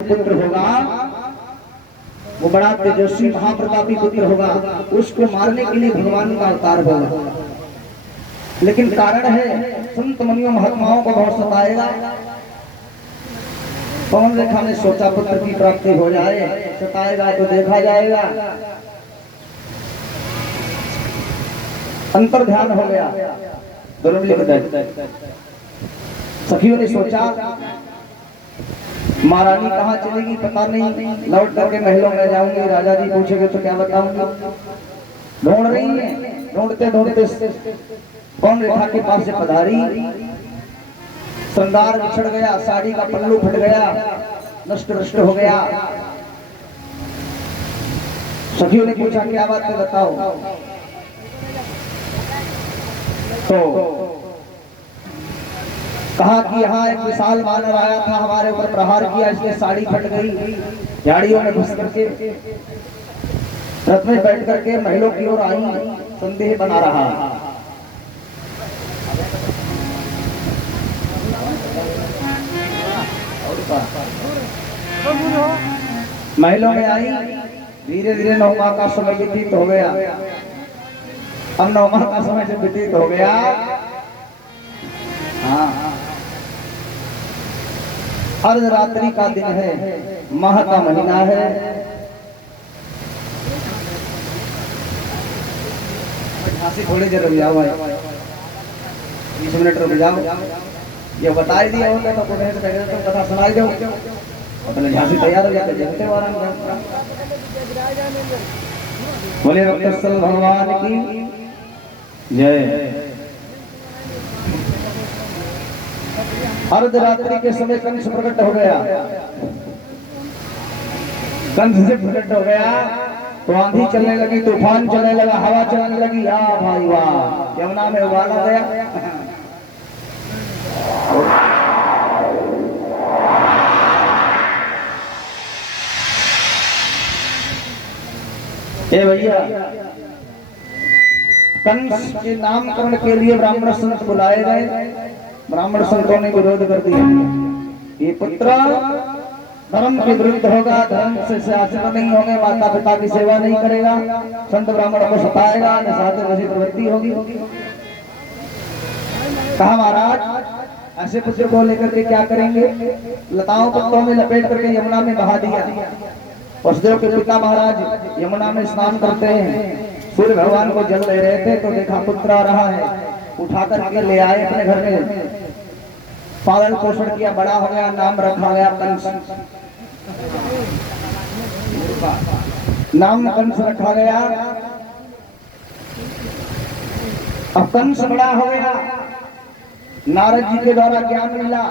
पुत्र होगा वो बड़ा तेजस्वी महाप्रतापी पुत्र होगा, उसको मारने के लिए भगवान का अवतार होगा। लेकिन कारण है संत मुनियों महात्माओं को बहुत सताएगा। पवन रेखा ने सोचा पुत्र की प्राप्ति हो जाए, सताएगा तो देखा जाएगा। अंतर ध्यान हो गया। सखियों ने सोचा महारानी कहाँ चलेगी पता नहीं, लौट करके महलों में जाऊंगी, राजा जी पूछेंगे तो क्या बताऊंगी। ढूंढ रही है, ढूंढते ढूंढते पवन रेखा के पास से पधारी। श्रृंगार बिछड़ गया, साड़ी का पल्लू फट गया, नष्ट नष्ट हो गया। सखियों ने पूछा क्या बात है बताओ। तो कहा कि यहाँ एक विशाल मानव आया था, हमारे ऊपर प्रहार किया, इसलिए साड़ी फट गई। झाड़ियों में घुस करके रथ में बैठ करके महलों की ओर आई, संदेह बना रहा। महलों में आई, धीरे धीरे 9 माह का समय व्यतीत हो गया। अब 9 माह का समय जब व्यतीत हो गया, हाँ अर्धरात्रि का दिन है, माह का महीना है। झांसी थोड़ी देर रुक जाओ भाई, 20 मिनट रुक जाओ। ये बता ही दिया होगा तो तुम कथा सुनाई दो, अपने झांसी तैयार हो जाते जगते आराम। बोले भक्तस्थल भगवान की जय। अर्धरात्रि के समय कंस प्रकट हो गया। कंस से प्रकट हो गया तो आंधी चलने लगी, तूफान चलने लगा, हवा चलने लगी। आ भाई वाह, यमुना में उबाला गया। ए भैया, कंस के नामकरण के लिए ब्राह्मण संत बुलाए गए। ब्राह्मण संतों ने विरोध कर दिया, ये पुत्र धर्म के विरुद्ध होगा, धर्म से आचरण नहीं होंगे, माता पिता की सेवा नहीं करेगा, संत ब्राह्मणों को सताएगा, प्रवृत्ति होगी। कहा महाराज ऐसे पुत्र को लेकर के क्या करेंगे। लताओं पत्तों में लपेट करके यमुना में बहा दिया। वसुदेव के पिता महाराज यमुना में स्नान करते हैं, सूर्य भगवान को जल दे रहे थे तो देखा पुत्र आ रहा है, उठा करके ले आए अपने घर में, पालन पोषण किया, बड़ा हो गया, नाम रखा गया कंस। नाम कंस रखा गया। अब कंस बड़ा हो गया, नारद जी के द्वारा ज्ञान मिला।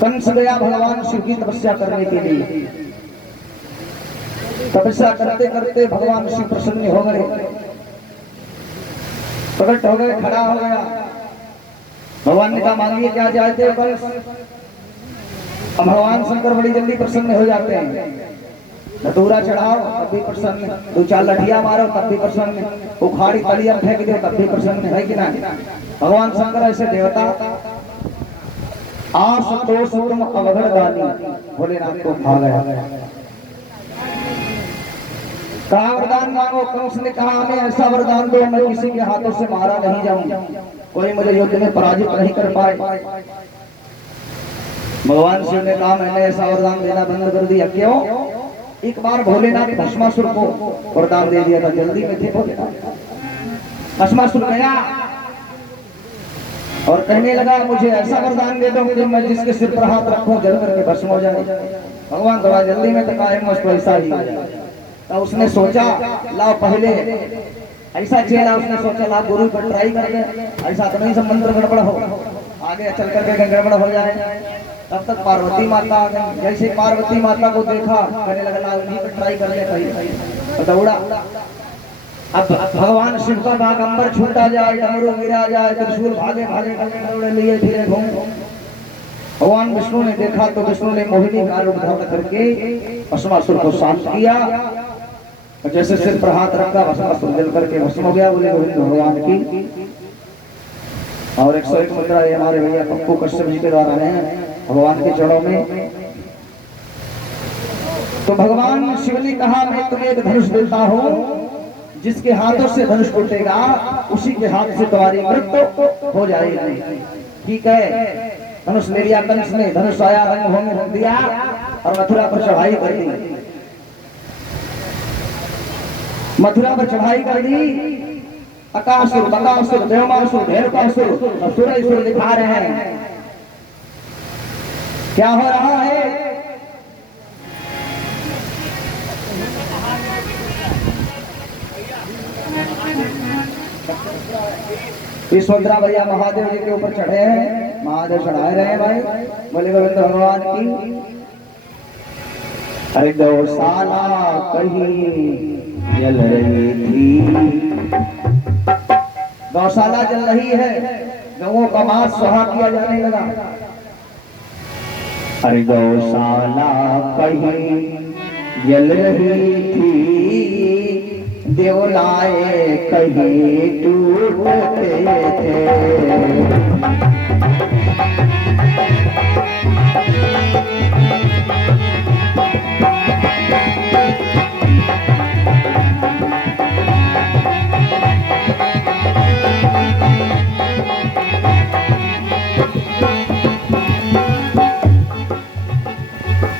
कंस गया भगवान शिव की तपस्या करने के लिए। तपस्या करते करते भगवान शिव प्रसन्न हो गए, प्रकट हो गए, खड़ा हो गया। भगवान ने कहा मांगिए क्या चाहते हो कंस। अब भगवान शंकर बड़ी जल्दी प्रसन्न हो जाते हैं। धतूरा चढ़ाओ तब भी प्रसन्न, 2-4 लठिया मारो तब भी प्रसन्न, उखाड़ी तलिया फेंक दो तब भी प्रसन्न है कि ना। भगवान शंकर ऐसे देवता। आशुतोष तुम अवघड़ दानी, भोलेनाथ को खा गया। कहा वरदान मांगो। कंस ने कहा हमें ऐसा वरदान दो मैं किसी के हाथों से मारा नहीं जाऊं, कोई मुझे युद्ध में पराजित नहीं कर पाए। भगवान शिव ने कहा मैंने ऐसा वरदान देना बंद कर दिया। क्यों। एक बार भोलेनाथ भस्मासुर को वरदान दे दिया था, जल्दी में थे भोलेनाथ। भस्मासुर गया और कहने लगा मुझे ऐसा वरदान दे दो कि मैं जिसके सिर पर हाथ रखूं जल करके भस्म हो जाए। भगवान थोड़ा जल्दी में तो कायम ऐसा ही। तो उसने सोचा लाओ पहले ऐसा चेला, उसने सोचा ला गुरु पर ट्राई कर दे, ऐसा तो नहीं सब मंत्र गड़बड़ हो, आगे चल करके गड़बड़ हो जाए। तब तक पार्वती माता आ गई। जैसे पार्वती माता को देखा कहने लगा ला उन्हीं पर ट्राई कर ले, दौड़ा। अब भगवान शिव का बागंबर छूटा जाए, डमरू गिरा जाए, त्रिशूल भागे भागे दौड़े लिए धीरे घूम। भगवान विष्णु ने देखा तो विष्णु ने मोहिनी का रूप धारण करके भस्मासुर को शांत किया। जैसे सिर पर हाथ रखा भस्मासुर जल करके भस्म हो गया। बोले गोविंद भगवान की। और 101 मुद्रा हमारे भैया पप्पू कश्यप जी के द्वारा है भगवान के चरणों में। तो भगवान शिव ने कहा मैं तुम्हें एक धनुष देता हूं, जिसके हाथों से धनुष टूटेगा उसी के हाथ से तुम्हारी मृत्यु हो जाएगी। ठीक है, धनुष ले लिया कंस ने, धनुष आया, रंग भूमि रख दिया और मथुरा पर चढ़ाई कर दी। मथुरा पर चढ़ाई कर दी। अकासुर, बकासुर, देवमासुर, धेनुकासुर, असुर दिखा रहे हैं। क्या हो रहा है? ईश्वरा भैया महादेव जी के ऊपर चढ़े हैं, महादेव चढ़ाए रहे हैं भाई, बोले गोविंद भगवान की। अरे गौशाला कहीं जल रही थी, गौशाला जल रही है, गौओं का मांस सुहा किया जाने लगा। अरे गौशाला कहीं जल रही थी, देवलाए कहीं टूटते थे।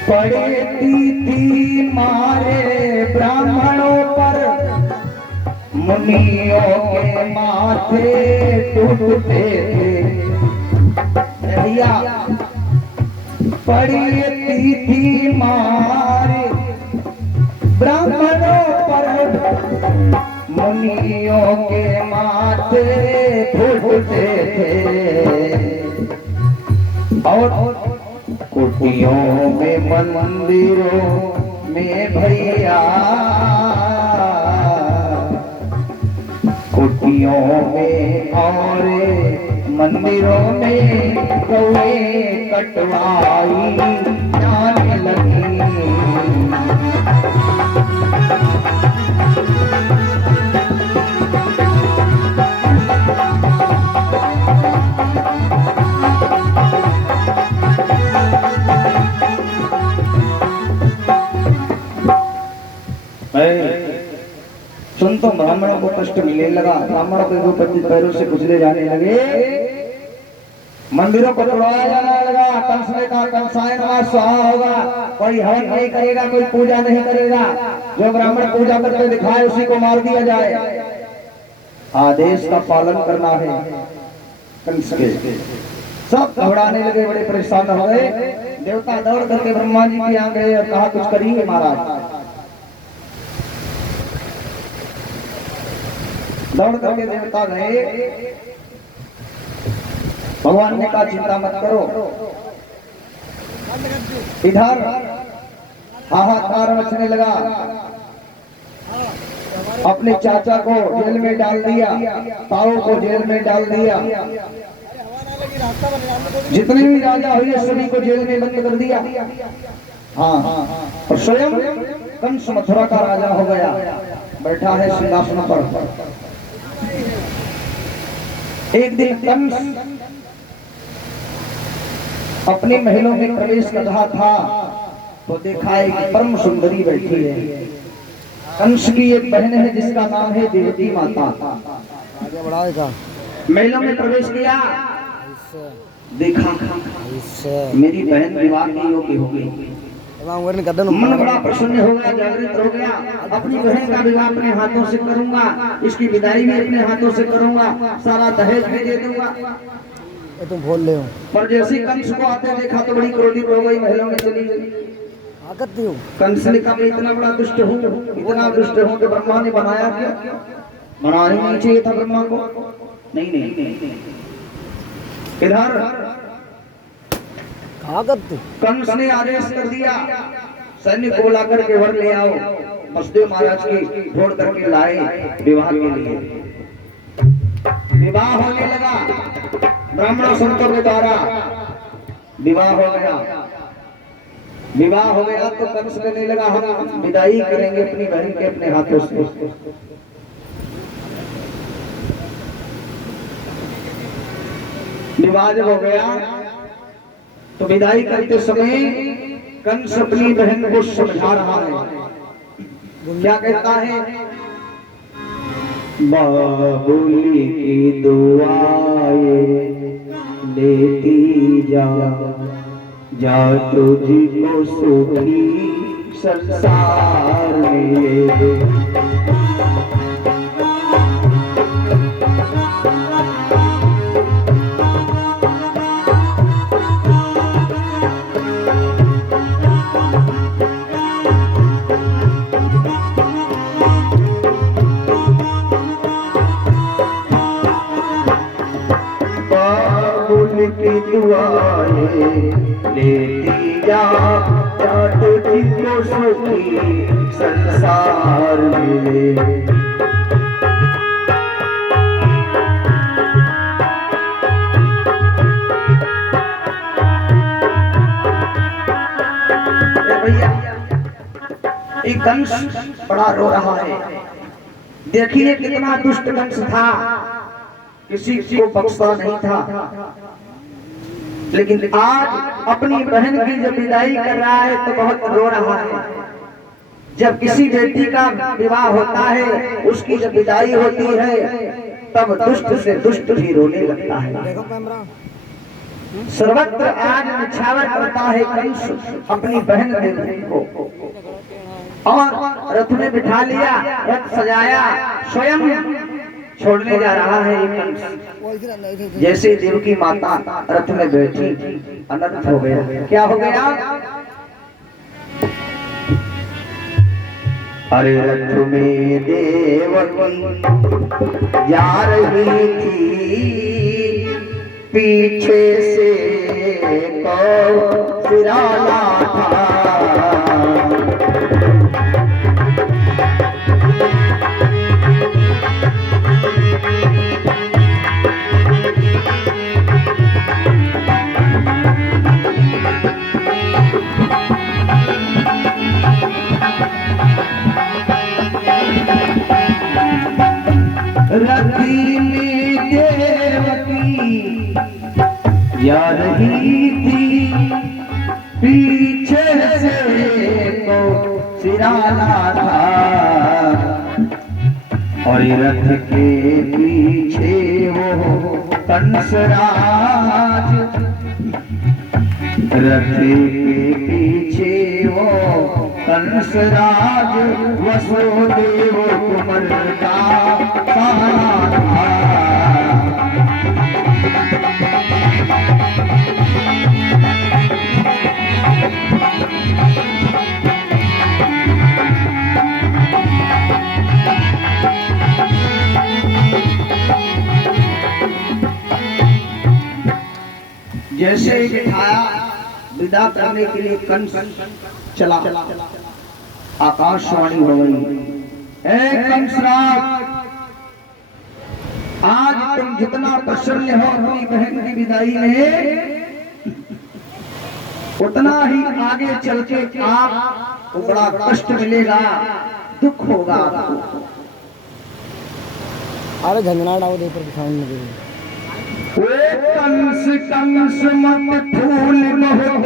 पड़ती थी मारे ब्राह्मणों पर, मुनियों के माथे टूटते थे। भैया पड़ती थी मारे ब्राह्मणों पर, मुनियों के माथे टूटते थे। और कुटियों में मंदिरों में भैया, कुटियों में और मंदिरों में कौए कटवाई जाने लगी। सुन तो ब्राह्मणों को कष्ट मिलने लगा, ब्राह्मणों के दो पैरों से गुजरे जाने लगे, मंदिरों को तोड़ाया जाने लगा। कंस ने कहा कंसाय नमः स्वाहा होगा, कोई हवन नहीं करेगा, कोई पूजा नहीं करेगा, जो ब्राह्मण पूजा करके दिखाए उसी को मार दिया जाए। आदेश का पालन करना है। कंस के सब घबराने लगे, बड़े परेशान हो गए। देवता दौड़ करके ब्रह्मा जी के यहाँ गए और कहा कुछ करिए महाराज। दौड़ करके देवता गए, भगवान ने कहा चिंता मत करो। इधर हाहाकार मचने लगा, अपने चाचा को जेल में डाल दिया, ताऊ को जेल में डाल दिया, जितने भी राजा हुए सभी को जेल में बंद कर दिया। हाँ, और स्वयं कंस मथुरा का राजा हो गया, बैठा है सिंहासन पर। एक दिन कंस अपने महलों में प्रवेश कर रहा था तो देखा एक परम सुंदरी बैठी है। कंस की एक बहन है जिसका नाम है देवती माता। आगे बढ़ाएगा, महलों में प्रवेश किया, देखा मेरी बहन विवाह की योग्य हो गई। मन बड़ा प्रसन्न हो गया, जागृत हो गया। अपनी बहन का विवाह अपने हाथों से करूंगा, इसकी विदाई भी अपने हाथों से करूंगा, सारा दहेज भी दे दूंगा। तुम बोल रहे हो। पर जैसे कंस को आते देखा तो बड़ी क्रोधित हो गई, महलों में चली गई। कंस ने कहा इतना बड़ा दुष्ट हूँ, इतना दुष्ट हूँ तो ब्रह्मा ने बनाया क्या? बनाना ही नहीं चाहिए था ब्रह्मा को। नहीं, इधर कंस ने आदेश कर दिया, सैनिक को बुला करके वर ले आओ। वसुदेव महाराज की ढूंढ करके लाए विवाह के लिए। विवाह होने लगा, ब्राह्मण संतों के द्वारा विवाह हो गया। विवाह हो गया तो कंस कहने लगा हम विदाई करेंगे अपनी बहन के अपने हाथों से। विवाह जब हो गया तो विदाई करते समय कंस अपनी बहन को समझा रहा है, क्या कहता है? बाबुली की दुआएं लेती जा, जा तुझको सुखी संसार में। की दुआएं लेती जा, जा तुझको सुखी संसार मिले। भैया एक कंस बड़ा रो रहा है। देखिए कितना दुष्ट कंस था, किसी को बख्शा नहीं था, लेकिन आज अपनी बहन की जब विदाई कर रहा है तो बहुत रो रहा है। जब किसी बेटी का विवाह होता है, उसकी जब विदाई होती है, तब दुष्ट से दुष्ट भी रोने लगता है। सर्वत्र आज निछावर करता है कंस अपनी बहन को, और रथ में बिठा लिया, रथ सजाया, स्वयं छोड़ने जा रहा है ये कंस। जैसे देवकी माता रथ में बैठी, अनर्थ हो गया। क्या हो गया? अरे रथ में देवकी जा रही थी, पीछे से कौशला था। रथी में देवकी जा रही थी, पीछे से कौशला था। और रथ के पीछे वो कंसराज, रथ के पीछे वो कंसराज, वसुदेव कुमार का सहारा था। जैसे ही बिठाया, विदा करने के लिए कंस चला, आकाशवाणी हो गई, ए कंसराज, आज तुम जितना प्रसन्न हो अपनी बहन की विदाई में, उतना ही आगे चल के आपको बड़ा कष्ट मिलेगा, दुख होगा आपको। अरे झंझना डाल दे पर किसान में कंस कंस मत फूल बहुत,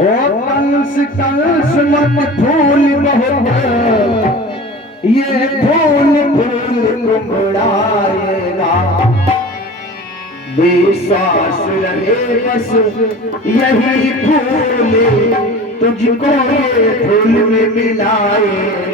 ओ कंस कंस मत फूल बहुत, ये फूल फूल कुमड़ाएगा। विश्वास रहे बस यही फूल तुझको ये फूल में मिलाएगा।